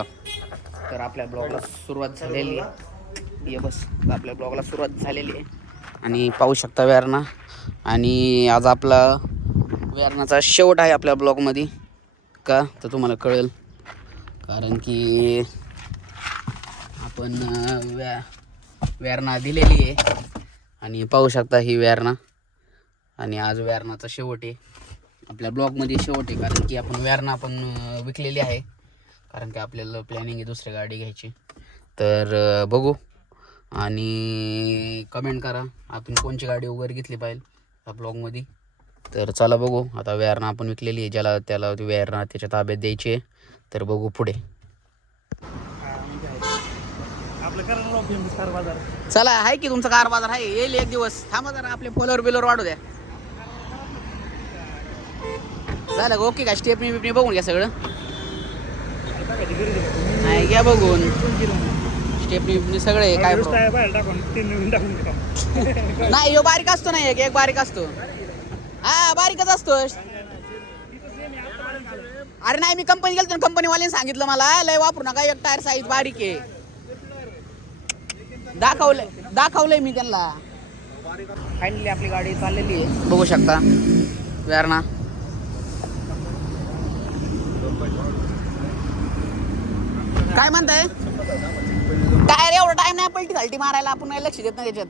तर आपल्या ब्लॉगला सुरुवात झालेली आहे. ये बस आपल्या ब्लॉगला सुरुवात झालेली आहे आणि पाहू शकता वेरणा. आणि आज आपला वेरणाचा शेवट आहे आपल्या ब्लॉगमध्ये. का तर तुम्हाला कळेल, कारण की आपण वेरणा दिलेली आहे आणि पाहू शकता ही वेरणा. आणि आज वेरणाचा शेवट आहे आपल्या ब्लॉगमध्ये, शेवट आहे कारण की आपण वेरणा आपण विकलेली आहे, कारण की आपल्याला प्लॅनिंग आहे दुसरी गाडी घ्यायची. तर बघू आणि कमेंट करा आपण कोणची गाडी वगैरे घेतली पाहिजे या ब्लॉगमध्ये. तर चला बघू. आता वेरणा आपण विकलेली आहे, ज्याला त्याला ती वेरणा त्याच्या ताब्यात द्यायची आहे. तर बघू पुढे. चला आहे की तुमचा कार बाजार आहे, येईल एक दिवस. थांबा जरा आपले फॉलोअर बिलोवर वाढू द्या. झालं का ओके का? स्टेपनी बिपनी बघून घ्या सगळं. नाही घ्या बघून स्टेपनी बिपनी सगळे काय नाही. यो बारीक असतो नाही, एक बारीक असतो. हा बारीकच असतो. अरे नाही मी कंपनी गेलो, कंपनीवाल्याने सांगितलं मला लय वापरू नका, एक टायर साईज बारीक आहे. दाखवलंय मी त्यांना. फायनली आपली गाडी चाललेली आहे, बघू शकता वेरणा. काय म्हणताय? टायर एवढा टाइम नाही पलटी घालटी मारायला, आपण लक्ष देत नाही त्याच्यात.